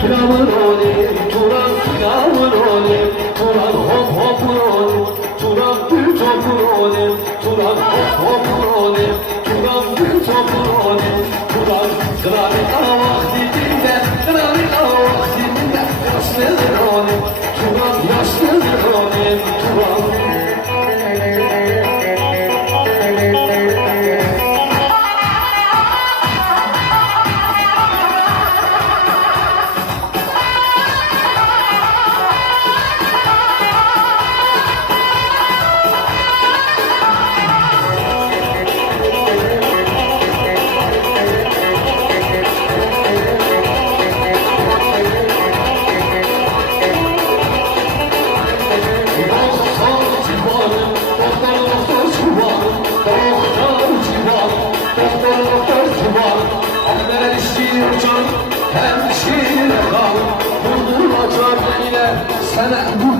Firavun olayım, Turan Firavun olayım Hemşire kal, vurduracak yine sana bu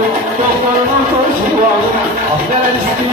Doktoruma koş divanım Affedersin